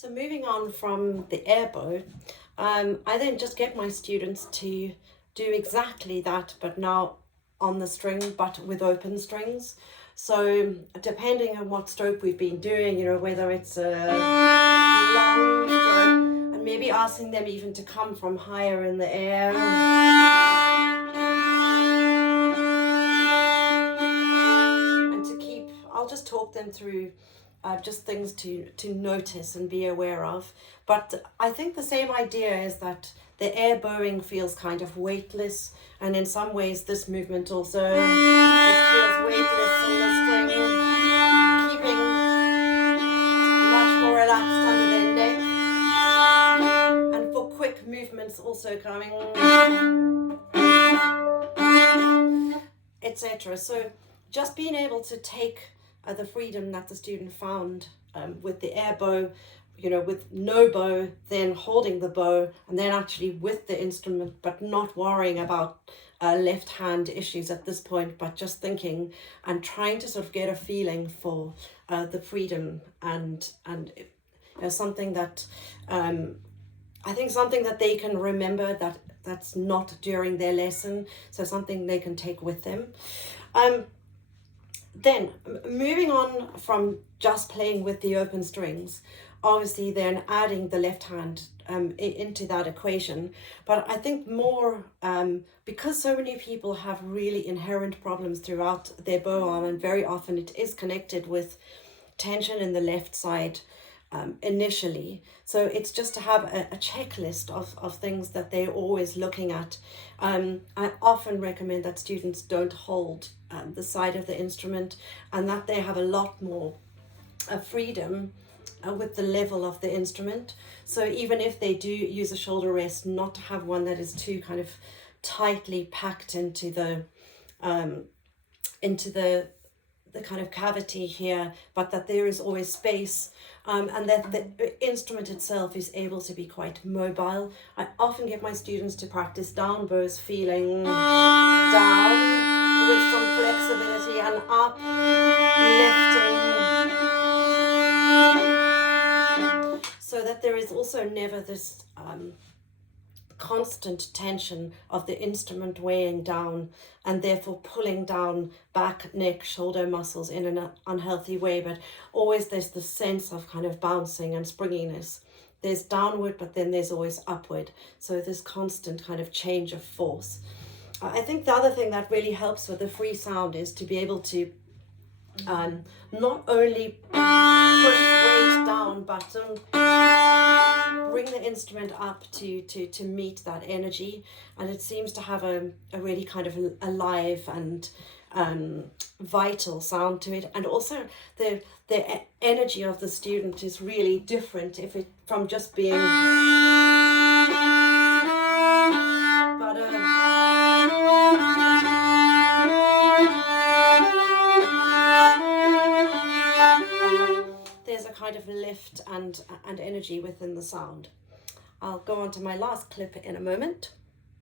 So moving on from the air bow, I then just get my students to do exactly that, but now on the string, but with open strings. So depending on what stroke we've been doing, whether it's a long stroke, and maybe asking them even to come from higher in the air. And to keep, I'll just talk them through just things to notice and be aware of. But I think the same idea is that the air bowing feels kind of weightless, and in some ways this movement also it feels weightless on the string, keeping much more relaxed under their neck, and for quick movements also coming, etc. So just being able to take the freedom that the student found with the air bow, with no bow, then holding the bow, and then actually with the instrument, but not worrying about left hand issues at this point, but just thinking and trying to sort of get a feeling for the freedom and something that I think something that they can remember, that's not during their lesson, so something they can take with them. Then moving on from just playing with the open strings, obviously then adding the left hand into that equation. But I think more because so many people have really inherent problems throughout their bow arm, and very often it is connected with tension in the left side initially. So it's just to have a checklist of things that they're always looking at. I often recommend that students don't hold the side of the instrument, and that they have a lot more freedom with the level of the instrument. So even if they do use a shoulder rest, not to have one that is too kind of tightly packed into the kind of cavity here, but that there is always space, and that the instrument itself is able to be quite mobile. I often get my students to practice down bows, feeling down with some flexibility, and up, lifting, so that there is also never this constant tension of the instrument weighing down and therefore pulling down back, neck, shoulder muscles in an unhealthy way, but always there's the sense of kind of bouncing and springiness. There's downward, but then there's always upward. So this constant kind of change of force. I think the other thing that really helps with the free sound is to be able to not only push weight down, but bring the instrument up to meet that energy, and it seems to have a really kind of alive and vital sound to it. And also the energy of the student is really different from just being there's a kind of lift and energy within the sound. I'll go on to my last clip in a moment.